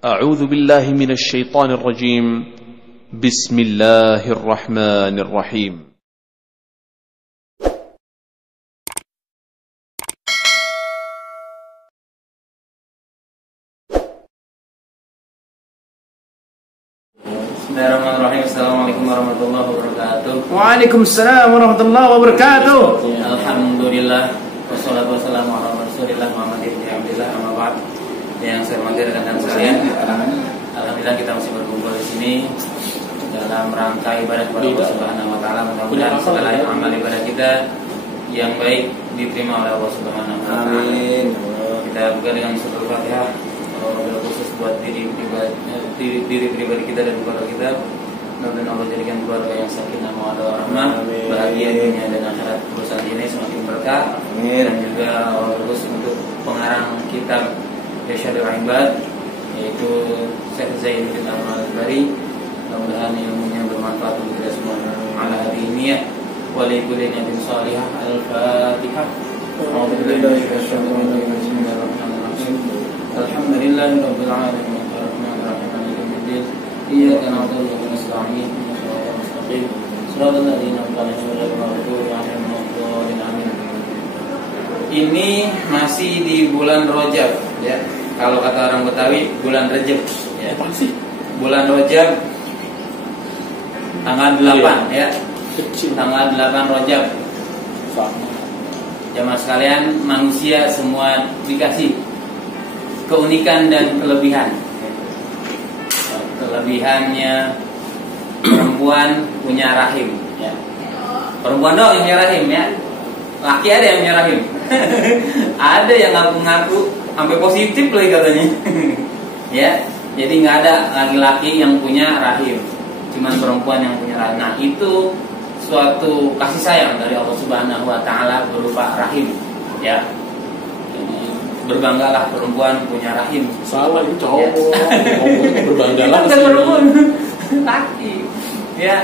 أعوذ بالله من الشيطان الرجيم. بسم الله الرحمن الرحيم. Bismillahirrahmanirrahim. Assalamualaikum warahmatullahi wabarakatuh. Waalaikumsalam warahmatullahi wabarakatuh. Alhamdulillah, wassalatu wassalamu ala Rasulillah Muhammadin Abdillah, amma ba'd. Yang saya hormati rekan-rekan sekalian, alhamdulillah kita masih berkumpul di sini dalam rangka ibadah kepada Allah Subhanahu wa taala. Mudah-mudahan segala amal ibadah kita yang baik diterima oleh Allah Subhanahu wa taala. Amin. Kita buka dengan surah Al-Fatihah. Khusus buat diri pribadi kita dan keluarga kita. Mudah-mudahan Allah jadikan keluarga yang sakinah mawaddah warahmah, bahagia dunia dan akhirat, perusahaan ini semakin berkah. Dan juga Allah khusus untuk pengarang kitab Irsyadul Ibad, yaitu Syekh Zainuddin Al-Bari. Mudah-mudahan ilmunya bermanfaat untuk kita semua. Ala hadiniyah wa li kulli niyatin shalihah. Al-Fatihah. Bismillahirrahmanirrahim. Alhamdulillahi rabbil alamin. Arrahmanir rahim. Maliki yaumiddin. Iyyaka na'budu wa iyyaka nasta'in. Ihdinas siratal mustaqim. Shiratal ladzina an'amta 'alaihim. Ini masih di bulan Rajab, ya. Kalau kata orang Betawi, bulan Rajab, ya. Bulan Rajab tanggal 8, ya. Tanggal 8 Rajab. Jamaah sekalian, manusia semua dikasih keunikan dan kelebihan. Kelebihannya, perempuan punya rahim, ya. Perempuan doang yang punya rahim, ya. Laki ada yang punya rahim. Ada yang ngaku-ngaku sampai positif lagi katanya. Ya, jadi nggak ada laki-laki yang punya rahim, cuman perempuan yang punya rahim. Nah, itu suatu kasih sayang dari Allah Subhanahu wa taala berupa rahim, ya. Berbanggalah perempuan punya rahim. Salah itu cowok. Berbanggalah kan perempuan laki, ya.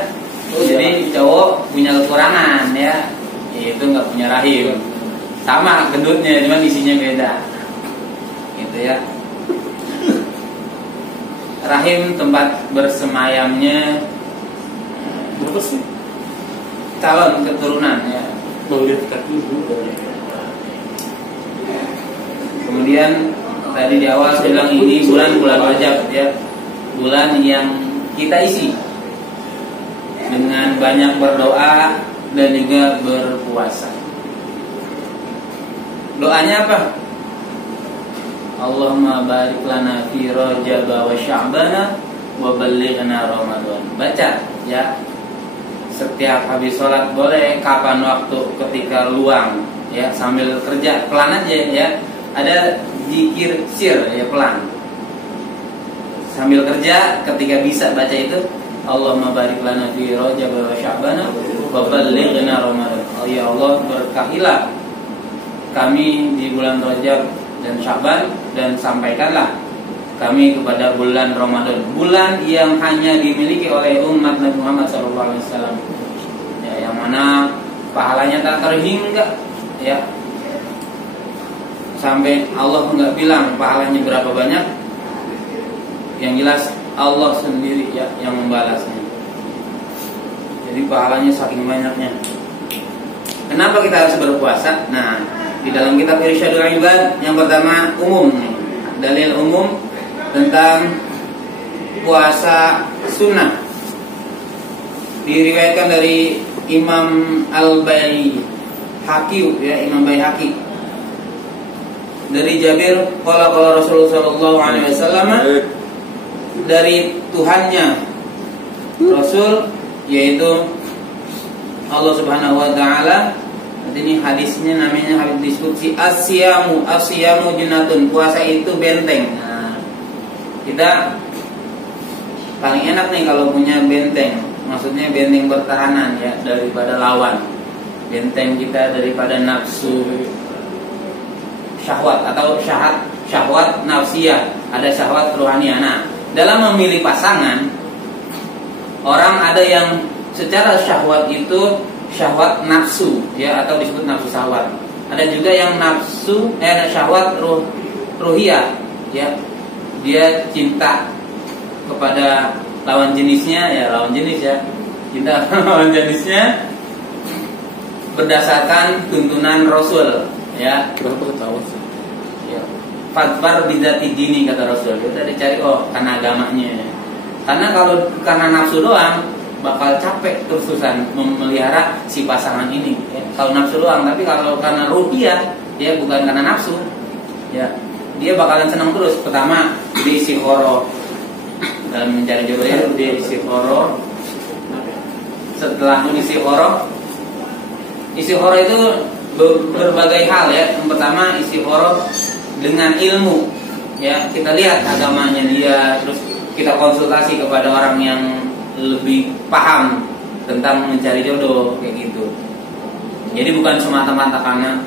Jadi cowok punya kekurangan, ya, yaitu nggak punya rahim. Sama gendutnya, cuma isinya beda, gitu ya. Rahim tempat bersemayamnya Berapa sih? calon keturunan, ya. Melihat kaki dulu. Kemudian tadi di awal saya bilang ini bulan Rajab, ya, bulan yang kita isi dengan banyak berdoa dan juga berpuasa. Doanya apa? Allahumma barik lana fi Rajab wa Sya'ban wa ballighna Ramadan. Baca, ya. Setiap habis sholat boleh, kapan waktu ketika luang, ya, sambil kerja pelan aja, ya. Ada zikir sir, ya, pelan. Sambil kerja ketika bisa baca itu, Allahumma barik lana fi Rajab wa Sya'ban wa ballighna Ramadan. Oh ya Allah, berkahilah kami di bulan Rajab dan Sya'ban dan sampaikanlah kami kepada bulan Ramadan, bulan yang hanya dimiliki oleh umat Nabi Muhammad SAW, ya, yang mana pahalanya tak terhingga, ya. Sampai Allah nggak bilang pahalanya berapa banyak. Yang jelas Allah sendiri, ya, yang membalasnya. Jadi pahalanya saking banyaknya. Kenapa kita harus berpuasa? Nah, di dalam kitab Irsyadul Ibad yang pertama umum, dalil umum tentang puasa sunnah. Diriwayatkan dari Imam Al-Baihaqi, ya, Imam Baihaqi. Dari Jabir, qala Rasulullah sallallahu alaihi wasallam, dari Tuhannya Rasul, yaitu Allah Subhanahu wa taala. Ini hadisnya namanya hadis diskusi asyamu junnatun. Puasa itu benteng. Nah, kita paling enak nih kalau punya benteng. Maksudnya benteng pertahanan, ya, daripada lawan. Benteng kita daripada nafsu syahwat atau syahwat nafsiyah, ada syahwat rohaniah. Nah, dalam memilih pasangan, orang ada yang secara syahwat itu syahwat nafsu, ya, atau disebut nafsu syahwat. Ada juga yang nafsu syahwat ruhiyah, ya. dia cinta kepada lawan jenisnya, cinta lawan jenisnya berdasarkan tuntunan Rasul, ya. Kenapa ketawa sih? Ya. Fadfar bidzati dini, kata Rasul. Kita dicari karena agamanya. Karena kalau karena nafsu doang bakal capek terus-terusan memelihara si pasangan ini, ya. Kalau nafsu doang, tapi kalau karena rupiah, ya bukan karena nafsu, ya dia bakalan senang terus. Pertama di istikhoro, dalam mencari jodoh ya, di istikhoro. Setelah istikhoro itu berbagai hal, ya. Yang pertama istikhoro dengan ilmu, ya, kita lihat agamanya dia, terus kita konsultasi kepada orang yang lebih paham tentang mencari jodoh, kayak gitu. Jadi bukan semata-mata karena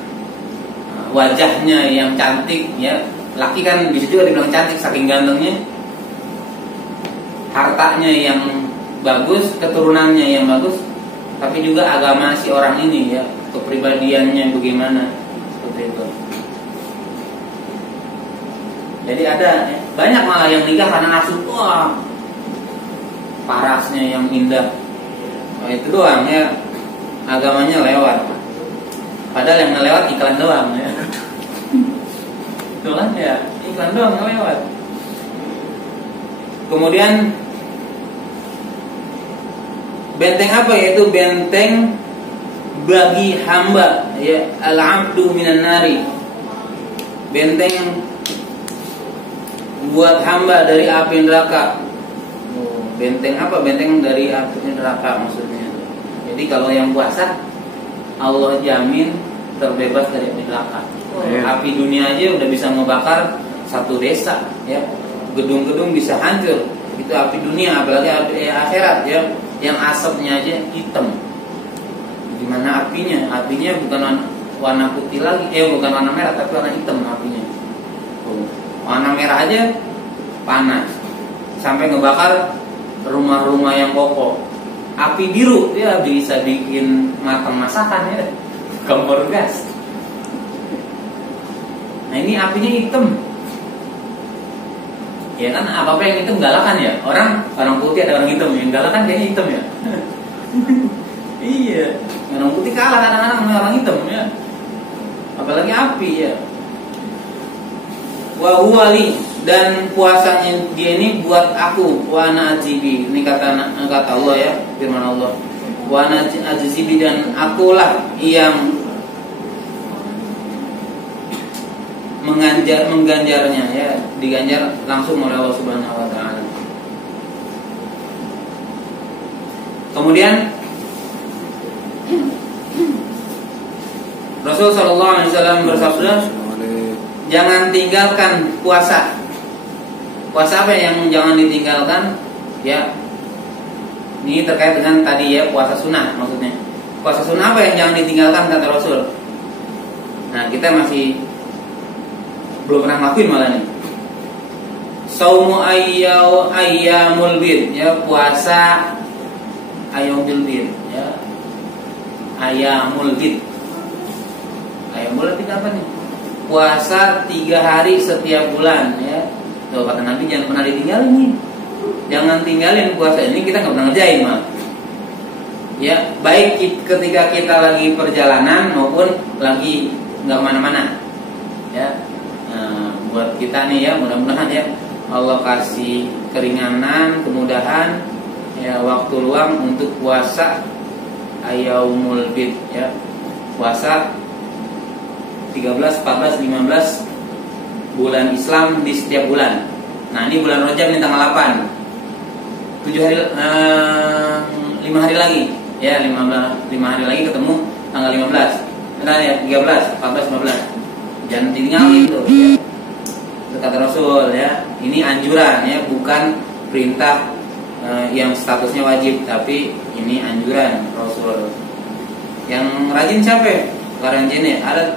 wajahnya yang cantik, ya. Laki kan bisa juga dibilang cantik saking gantengnya. Hartanya yang bagus, keturunannya yang bagus, tapi juga agama si orang ini, ya, kepribadiannya bagaimana, seperti itu. Jadi ada, ya, banyak malah yang nikah karena nafsu, wah, parasnya yang indah, itu doang, ya, agamanya lewat. Padahal yang ngelewat iklan doang, ya. Doang, ya, iklan doang ngelewat. Kemudian benteng apa, yaitu benteng bagi hamba, ya, al-abdu minan nari, benteng buat hamba dari api neraka. Benteng apa? Benteng dari api neraka maksudnya. Jadi kalau yang puasa, Allah jamin terbebas dari api neraka. Api dunia aja udah bisa ngebakar satu desa, ya. Gedung-gedung bisa hancur. Itu api dunia, apalagi api akhirat, ya, yang asapnya aja hitam. Gimana apinya? Apinya bukan warna putih lagi, bukan warna merah, tapi warna hitam apinya. Warna merah aja panas, sampai ngebakar rumah-rumah yang kokoh. Api biru, ya, bisa bikin matang masakan, ya, kompor gas. Nah, ini apinya hitam. Ya kan, apa-apa yang hitam galakan, ya. Orang putih ada orang hitam, yang galakan kayaknya hitam, ya. Iya, orang putih kalah kadang-kadang sama orang hitam, ya. Apalagi api, ya. Wa huwali, dan puasanya dia ini buat aku, wa ana ajibi. Ini kata Allah, ya, firman Allah. Wa ana ajibi, dan akulah yang mengganjarnya, ya, diganjar langsung oleh Allah Subhanahu wa taala. Kemudian Rasul sallallahu alaihi wasallam bersabda, jangan tinggalkan puasa. Puasa apa yang jangan ditinggalkan? Ya, ini terkait dengan tadi, ya, puasa sunnah maksudnya. Puasa sunnah apa yang jangan ditinggalkan, kata Rasul? Nah, kita masih belum pernah ngelakuin malah nih. Saumu ayyamul bid, ya, puasa ayyamul bid, ya. Ayyamul bid. Ayyamul bid apa nih? Puasa 3 hari setiap bulan, ya. Tuh, kata Nabi jangan pernah ditinggalin nih. Jangan tinggalin puasa ini, kita nggak pernah ngerjain malah. Ya, baik ketika kita lagi perjalanan maupun lagi nggak kemana-mana. Ya, nah, buat kita nih, ya, mudah-mudahan, ya, Allah kasih keringanan, kemudahan, ya, waktu luang untuk puasa Ayyamul Bid, ya. Puasa 13, 14, 15 bulan Islam di setiap bulan. Nah, ini bulan Rajab ini tanggal 8. 7 hari 5 hari lagi, ya, 5 hari lagi ketemu tanggal 15. Nah, ya, 13, 14, 15. Jangan ditinggalin tuh, ya. Itu kata Rasul, ya. Ini anjuran, ya, bukan perintah yang statusnya wajib, tapi ini anjuran Rasul. Yang rajin siapa? Rajin, ada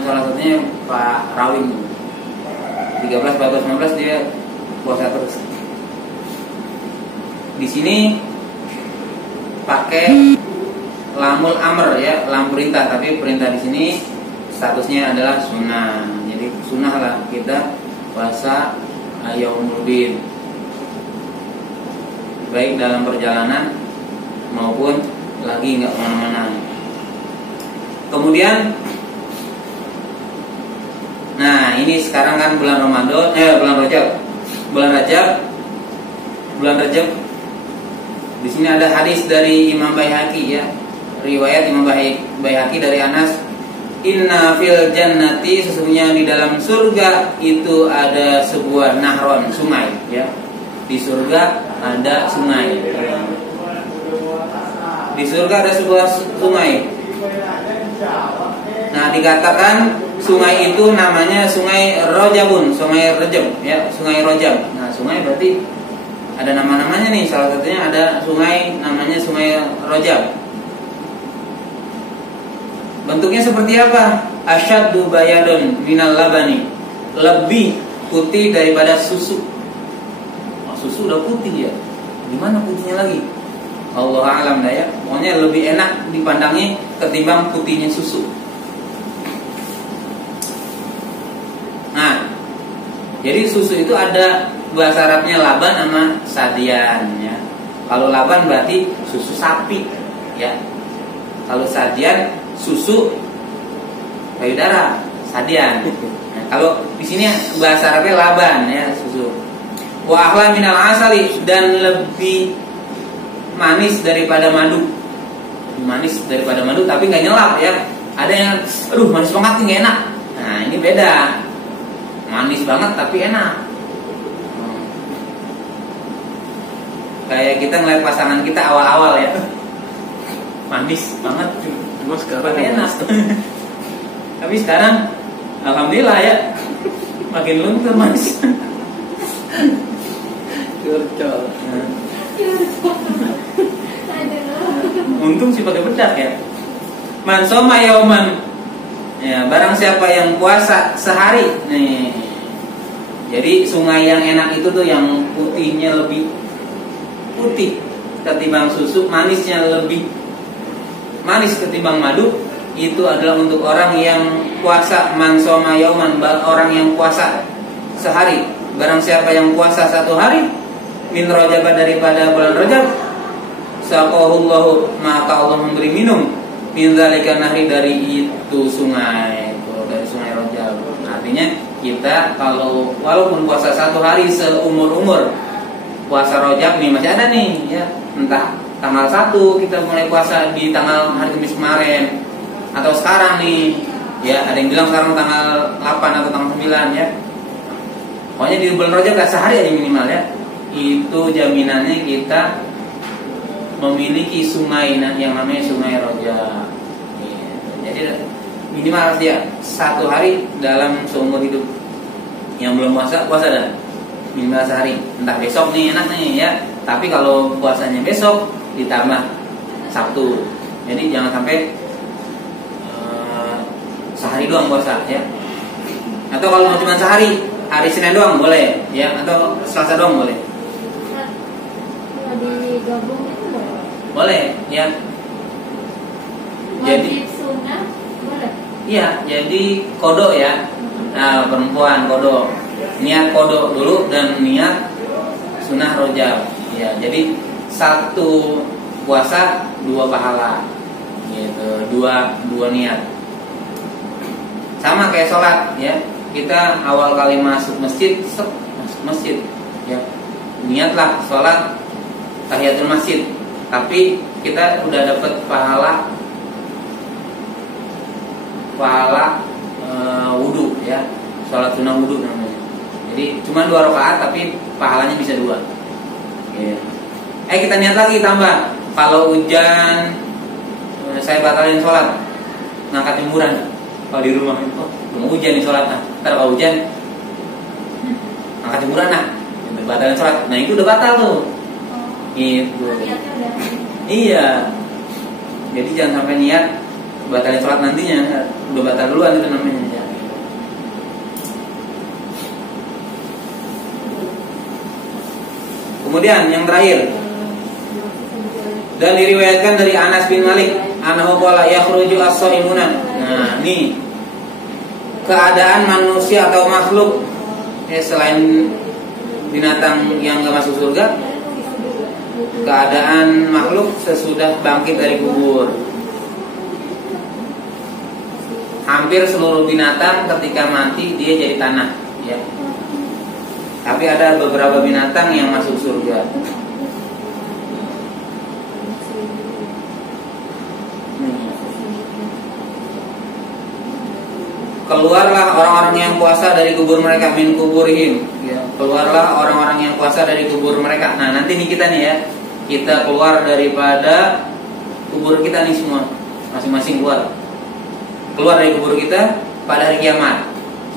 salah satunya Pak Rawing. 13, 14, 15 dia puasa terus. Di sini pakai lamul amr, ya, lam perintah, tapi perintah di sini statusnya adalah sunnah. Jadi sunnah lah kita puasa yaumul bid, baik dalam perjalanan maupun lagi nggak kemana-mana. Kemudian, nah ini sekarang kan bulan Ramadan, bulan Rajab. Di sini ada hadis dari Imam Baihaqi ya, riwayat Imam Baihaqi dari Anas, inna fil jannati, sesungguhnya di dalam surga itu ada sebuah nahron, sungai ya. Di surga ada sungai. Di surga ada sebuah sungai. Nah, dikatakan sungai itu namanya Sungai Rojabun, Sungai Rejab ya, Sungai Rojab. Nah, sungai berarti ada nama-namanya nih. Salah satunya ada sungai namanya Sungai Rojab. Bentuknya seperti apa? Asyaddu bayadun minal labani, lebih putih daripada susu. Oh, susu udah putih ya, gimana putihnya lagi? Allah alam dah ya. Pokoknya lebih enak dipandangi ketimbang putihnya susu. Nah, jadi susu itu ada bahasa Arabnya laban sama sadian ya. Kalau laban berarti susu sapi ya. Kalau sadian susu payudara, sadian. Nah, kalau di sini bahasa Arabnya laban ya, susu. Wa ahla minal asali, dan lebih manis daripada madu. Manis daripada madu tapi nggak nyelap ya. Ada yang aduh manis banget nih, nggak enak. Nah, ini beda. Manis banget tapi enak. Kayak kita ngeliat pasangan kita awal-awal ya, manis banget, Cuma sekarang enak. Tapi sekarang alhamdulillah ya, makin luntur manis. curcol. Untung sih pakai bedak ya. Man soma yauman, ya, barang siapa yang puasa sehari. Nih, jadi sungai yang enak itu tuh yang putihnya lebih putih ketimbang susu, manisnya lebih manis ketimbang madu. Itu adalah untuk orang yang puasa. Man soma yauman, orang yang puasa sehari. Barang siapa yang puasa satu hari min Rajab, daripada bulan Rajab, saqahullahu, maka Allah memberi minum min zalika nahri, dari itu sungai, dari sungai Rajab. Artinya kita kalau walaupun puasa satu hari seumur-umur, puasa Rajab nih masih ada nih ya, entah tanggal 1 kita mulai puasa di tanggal hari Kamis kemarin, atau sekarang nih ya, ada yang bilang sekarang tanggal 8 atau tanggal 9 ya. Pokoknya di bulan Rajab gak sehari aja minimal ya. Itu jaminannya kita memiliki sungai yang namanya Sungai Rajab. Jadi minimal dia satu hari dalam seumur hidup. Yang belum puasa dah minimal sehari. Entah besok nih enak nih ya, tapi kalau puasanya besok ditambah Sabtu. Jadi jangan sampai sehari doang puasa ya. Atau kalau cuma sehari, hari Senin doang boleh ya, atau Selasa doang boleh. Kalau digabung itu boleh? Boleh ya. Jadi Wajib sunnah boleh? iya, jadi kodo ya. Nah, perempuan kodo, niat kodo dulu dan niat sunnah Rajab ya. Jadi satu puasa 2 pahala gitu, dua niat. Sama kayak sholat ya, kita awal kali masuk masjid ya, niatlah sholat tahiyatul masjid, tapi kita udah dapat pahala wudu ya, sholat sunnah wudu namanya. Jadi cuma 2 rakaat tapi pahalanya bisa 2 ya. Kita niat lagi tambah, kalau hujan saya batalin sholat, ngangkat jemuran. Kalau di rumah itu mau hujan nih sholat, nah ntar kalau hujan angkat jemuran, nah batalin sholat. Nah itu udah batal tuh. Gitu. Iya. Jadi jangan sampai niat batalin sholat nantinya, udah batal duluan itu namanya ya. Kemudian yang terakhir, dan diriwayatkan dari Anas bin Malik, annahu qala yakhruju as-shaimuna. Nah, nih keadaan manusia atau makhluk selain binatang yang gak masuk surga, keadaan makhluk sesudah bangkit dari kubur. Hampir seluruh binatang ketika mati dia jadi tanah, ya. Tapi ada beberapa binatang yang masuk surga. Keluarlah orang-orang yang puasa dari kubur mereka, min kuburihim, ya. Keluarlah orang-orang yang puasa dari kubur mereka. Nah, nanti nih kita nih ya, kita keluar daripada kubur kita nih semua, masing-masing keluar dari kubur kita pada hari kiamat.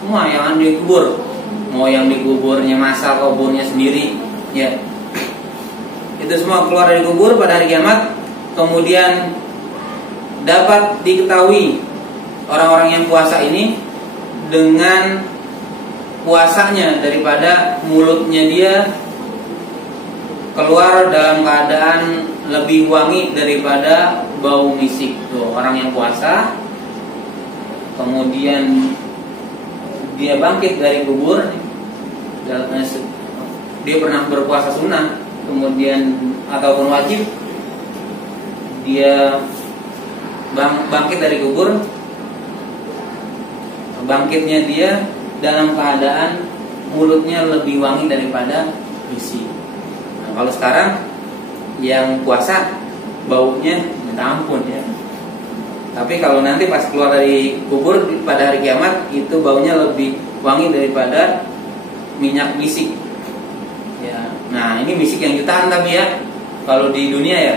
Semua yang dikubur, mau yang dikuburnya masal, kuburnya sendiri, ya. Itu semua keluar dari kubur pada hari kiamat. Kemudian dapat diketahui orang-orang yang puasa ini dengan puasanya, daripada mulutnya dia keluar dalam keadaan lebih wangi daripada bau misik. Tuh, orang yang puasa kemudian dia bangkit dari kubur, dia pernah berpuasa sunnah kemudian ataupun wajib, dia bangkit dari kubur, bangkitnya dia dalam keadaan mulutnya lebih wangi daripada besi. Nah, kalau sekarang yang puasa baunya minta ampun, ya. Tapi kalau nanti pas keluar dari kubur pada hari kiamat, itu baunya lebih wangi daripada minyak misik, ya. Nah, ini misik yang jutaan tapi ya, kalau di dunia ya,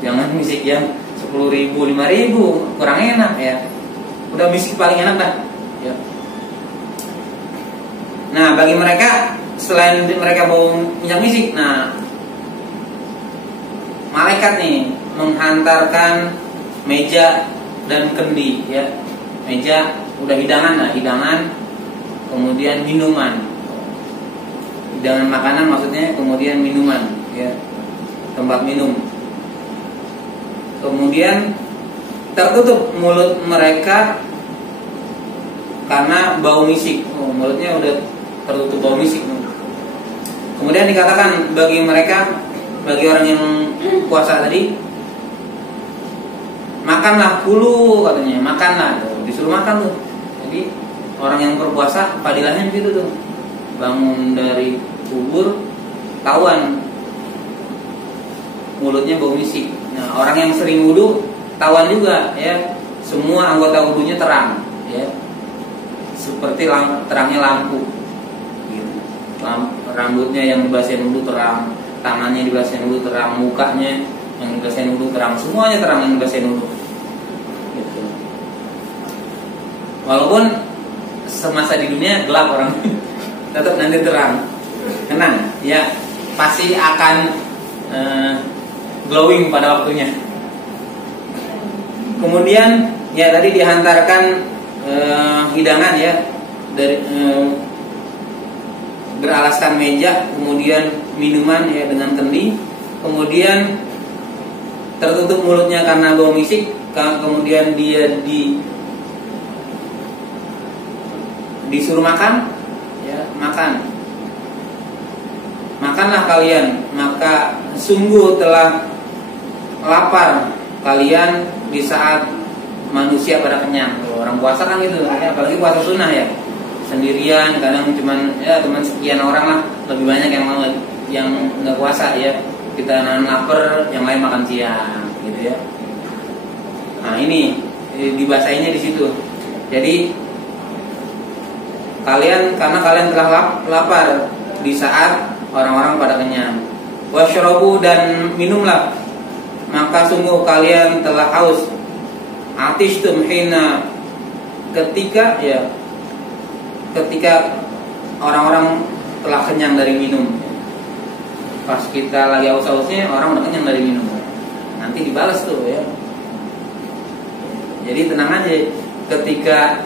jangan misik yang 10.000, 5.000, kurang enak ya. Udah misik paling enak dah, ya. Nah, bagi mereka selain mereka mau minyak misik, nah malaikat nih menghantarkan meja dan kendi, ya. Meja udah hidangan, kemudian minuman. Hidangan makanan maksudnya, kemudian minuman, ya. Tempat minum. Kemudian tertutup mulut mereka karena bau misik. Mulutnya udah tertutup bau misik. Kemudian dikatakan bagi mereka, bagi orang yang puasa tadi, makanlah dulu, katanya, makanlah. Disuruh makan tuh. Jadi orang yang berpuasa padilahnya begitu tuh. Bangun dari kubur, tawan mulutnya bau misik. Nah, orang yang sering wudu tawan juga, ya. Semua anggota wudunya terang, ya. Seperti terangnya lampu. Gitu. Rambutnya yang dibasahin wudu terang, tangannya dibasahin wudu terang, mukanya yang dibasahin wudu terang, semuanya terang yang dibasahin wudu. Gitu. Walaupun semasa di dunia gelap orang, tetap nanti terang. Tenang, ya, pasti akan glowing pada waktunya. Kemudian ya tadi dihantarkan hidangan, ya, dari beralaskan meja, kemudian minuman, ya, dengan kendi, kemudian tertutup mulutnya karena bau misik, kemudian dia disuruh makan, ya, makanlah kalian, maka sungguh telah lapar kalian di saat manusia pada kenyang. Orang puasa kan gitu, ya, apalagi puasa sunnah, ya, sendirian, kadang cuman sekian orang lah, lebih banyak yang nggak puasa, ya. Kita nahan lapar, yang lain makan siang, gitu, ya. Nah, ini dibasahinya di situ. Jadi karena kalian telah lapar di saat orang-orang pada kenyang. Washrabu, dan minumlah, maka sungguh kalian telah haus. Atishtum hina, ketika orang-orang telah kenyang dari minum. Pas kita lagi haus-hausnya, orang udah kenyang dari minum. Nanti dibalas tuh, ya. Jadi tenang aja, ketika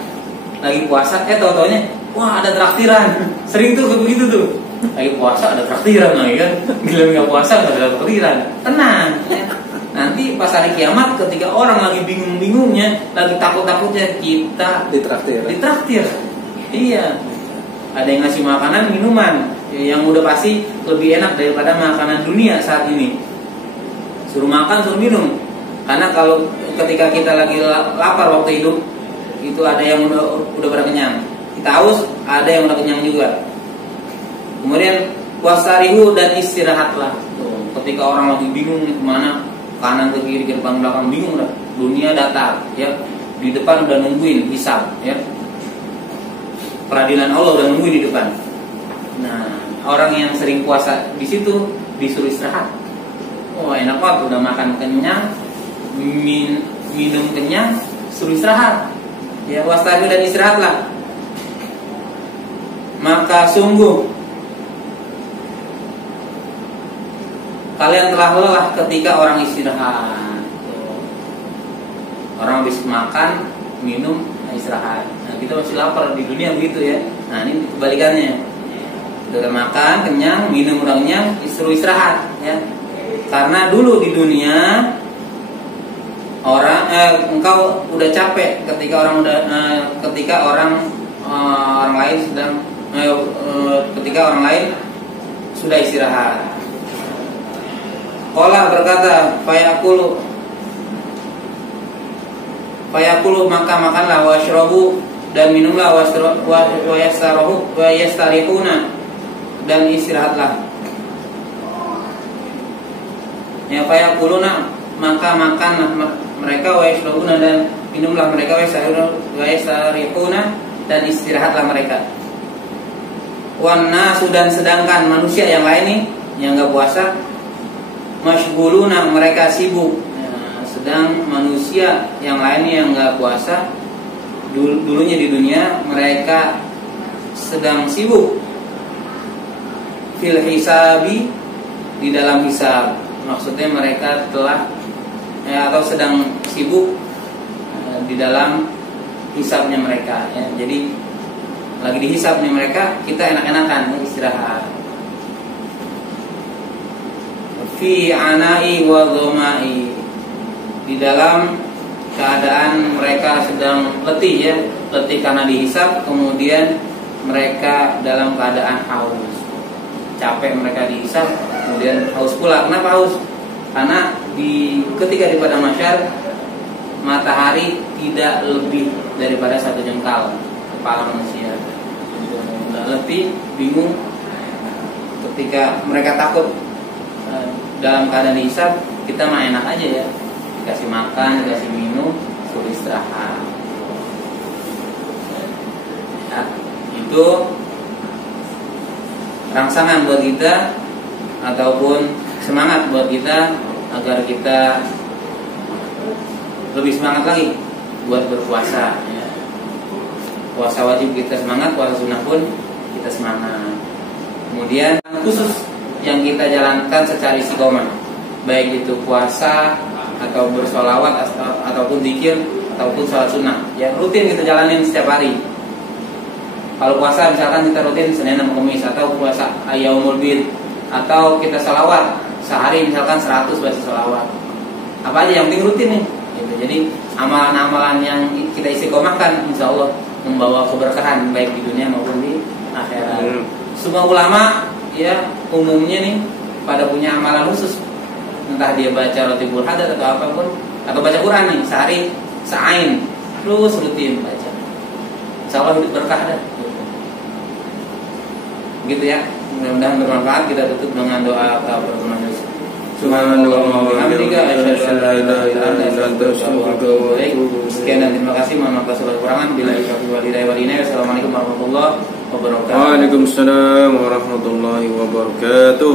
lagi puasa, tau-taunya, wah, ada traktiran. Sering tuh begitu tuh. Lagi puasa ada traktiran lagi kan. Bila nggak puasa nggak ada traktiran. Tenang, ya. Nanti pas hari kiamat, ketika orang lagi bingung-bingungnya, lagi takut-takutnya, kita ditraktir. Iya. Ada yang ngasih makanan, minuman. yang udah pasti lebih enak daripada makanan dunia saat ini. Suruh makan, suruh minum. Karena kalau ketika kita lagi lapar waktu hidup, itu ada yang udah pada kenyang. Kita haus, ada yang udah kenyang juga. Kemudian wasarihu dan istirahatlah. Ketika orang lagi bingung kemana, kanan ke kiri ke depan belakang bingung lah. Dunia datar, ya. Di depan udah nungguin hisab, ya. Peradilan Allah udah nungguin di depan. Nah, orang yang sering puasa di situ disuruh istirahat. Oh, enak banget, udah makan kenyang, minum kenyang, suruh istirahat. Ya, wasarihu dan istirahatlah. Maka sungguh kalian telah lelah ketika orang istirahat. Orang habis makan, minum, istirahat. Nah, kita masih lapar di dunia begitu ya. Nah, ini kebalikannya. Udah makan, kenyang, minum udah kenyang, disuruh istirahat ya. Karena dulu di dunia engkau udah capek ketika orang lain sedang ketika orang lain sudah istirahat. Qala berkata, fayaqulu maka makanlah, washrabu dan minumlah, yastarihuna dan istirahatlah. Ya, fayaquluna maka makanlah mereka, washrabuna dan minumlah mereka, yastarihuna dan istirahatlah mereka. Wan nasu dan sedangkan manusia yang lain nih yang enggak puasa, masyghuluna mereka sibuk. Sedang manusia yang lainnya yang nggak puasa dulunya di dunia mereka sedang sibuk fil hisabi di dalam hisab. Maksudnya mereka telah atau sedang sibuk di dalam hisabnya mereka ya. Jadi lagi di hisabnya mereka, kita enak-enakan istirahat. Fi anai wa dhamai, di dalam keadaan mereka sedang letih ya, letih karena dihisab, kemudian mereka dalam keadaan haus, capek mereka dihisab, kemudian haus pula. Kenapa haus? Karena ketika di padang mahsyar matahari tidak lebih daripada 1 jengkal kepala manusia. Udah letih, bingung, ketika mereka takut dalam keadaan dihisab, kita mah enak aja ya, dikasih makan, dikasih minum, suruh istirahat. Nah, itu rangsangan buat kita ataupun semangat buat kita agar kita lebih semangat lagi buat berpuasa ya. Puasa wajib kita semangat, puasa sunnah pun kita semangat. Kemudian khusus yang kita jalankan secara istiqomah, baik itu puasa atau bersolawat ataupun zikir ataupun sholat sunnah yang rutin kita jalanin setiap hari. Kalau puasa misalkan kita rutin Senin sama Kamis, atau puasa Yaumul Bid, atau kita sholawat sehari misalkan 100 baca sholawat, apa aja yang penting rutin nih gitu. Jadi amalan-amalan yang kita istiqomahkan insya Allah membawa keberkahan baik di dunia maupun di akhirat. Semua ulama ya umumnya nih pada punya amalan khusus, entah dia baca Ratibul Hadat atau apapun, atau baca Quran nih sehari seain terus rutin baca, insya Allah hidup berkah dah gitu ya. Mudah-mudahan bermanfaat. Kita tutup dengan doa atau pertemuan sekian dan terima kasih. Mohon maaf atas kekurangan. Wassalamualaikum warahmatullahi wabarakatuh. Waalaikumsalam warahmatullahi wabarakatuh.